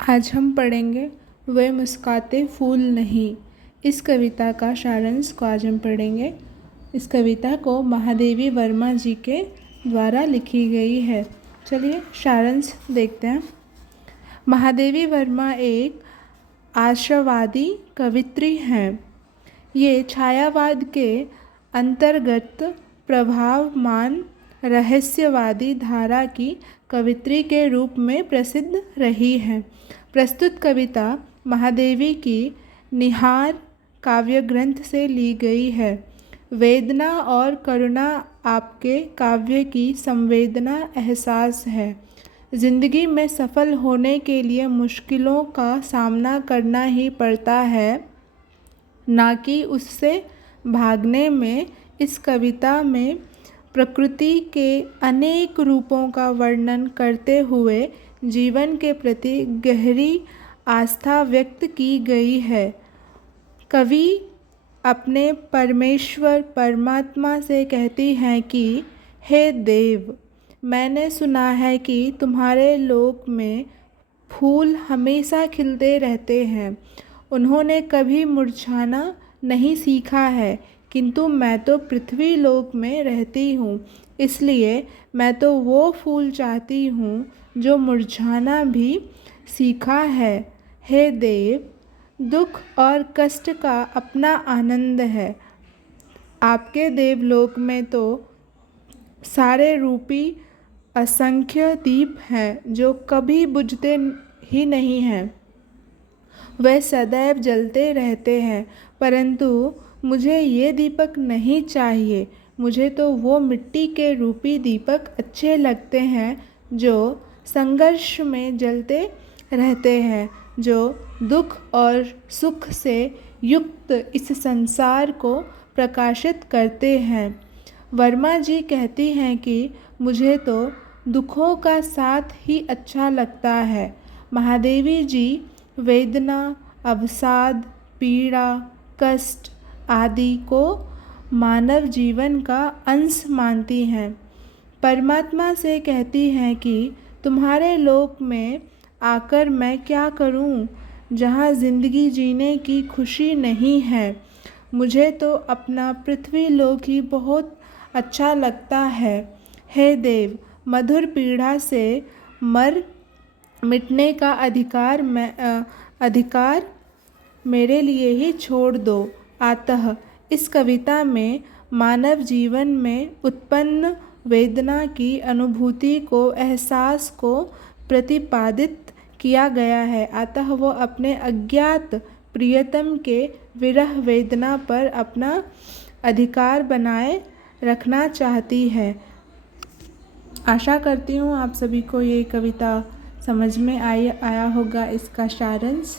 आज हम पढ़ेंगे वे मुस्कुराते फूल नहीं। इस कविता का सारांश को आज हम पढ़ेंगे। इस कविता को महादेवी वर्मा जी के द्वारा लिखी गई है। चलिए सारांश देखते हैं। महादेवी वर्मा एक आशावादी कवित्री हैं। ये छायावाद के अंतर्गत प्रभावमान रहस्यवादी धारा की कवित्री के रूप में प्रसिद्ध रही है। प्रस्तुत कविता महादेवी की निहार काव्य ग्रंथ से ली गई है। वेदना और करुणा आपके काव्य की संवेदना एहसास है। जिंदगी में सफल होने के लिए मुश्किलों का सामना करना ही पड़ता है, ना कि उससे भागने में। इस कविता में प्रकृति के अनेक रूपों का वर्णन करते हुए जीवन के प्रति गहरी आस्था व्यक्त की गई है। कवि अपने परमेश्वर परमात्मा से कहती हैं कि हे देव, मैंने सुना है कि तुम्हारे लोक में फूल हमेशा खिलते रहते हैं। उन्होंने कभी मुरझाना नहीं सीखा है, किंतु मैं तो पृथ्वी लोक में रहती हूँ, इसलिए मैं तो वो फूल चाहती हूँ जो मुरझाना भी सीखा है। हे देव, दुख और कष्ट का अपना आनंद है। आपके देवलोक में तो सारे रूपी असंख्य दीप हैं जो कभी बुझते ही नहीं हैं। वे सदैव जलते रहते हैं, परंतु मुझे ये दीपक नहीं चाहिए। मुझे तो वो मिट्टी के रूपी दीपक अच्छे लगते हैं जो संघर्ष में जलते रहते हैं, जो दुख और सुख से युक्त इस संसार को प्रकाशित करते हैं। वर्मा जी कहती हैं कि मुझे तो दुखों का साथ ही अच्छा लगता है। महादेवी जी वेदना, अवसाद, पीड़ा, कष्ट आदि को मानव जीवन का अंश मानती हैं। परमात्मा से कहती हैं कि तुम्हारे लोक में आकर मैं क्या करूं, जहां जिंदगी जीने की खुशी नहीं है। मुझे तो अपना पृथ्वी लोक ही बहुत अच्छा लगता है। हे देव, मधुर पीड़ा से मिटने का अधिकार मेरे लिए ही छोड़ दो। अतः इस कविता में मानव जीवन में उत्पन्न वेदना की अनुभूति को, एहसास को प्रतिपादित किया गया है। अतः वो अपने अज्ञात प्रियतम के विरह वेदना पर अपना अधिकार बनाए रखना चाहती है। आशा करती हूँ आप सभी को ये कविता समझ में आया होगा। इसका सारांश